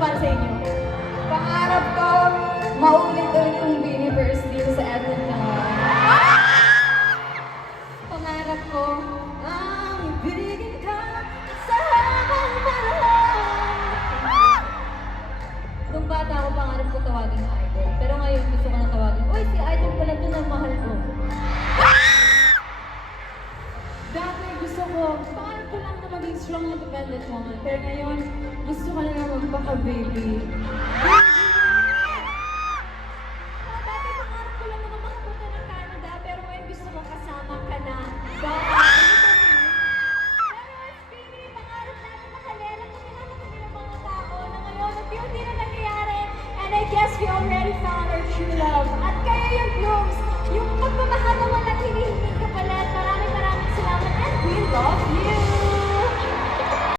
para sa inyo. Pangarap ko, maulit-ulit yung universe dito sa Edmonton. Pangarap ko, ang ibigin ka sa habang panahon. Nung bata ako, pangarap ko tawagin na idol. Pero ngayon, gusto ko na tawagin, uy, si idol pala doon ang mahal ko. Dati gusto ko, pangarap ko lang na maging strong independent woman. Pero ngayon, gusto ko na lang magpaka-baby. Dati pangarap ko lang naman makapunta ng Canada. Pero ngayon gusto ko kasama ka na. Pero Speedy, pangarap natin makalera. Kumilala kami ng mga tao na ngayon, unti-unti na nangyayari. And I guess we already found our true love. At kayo yung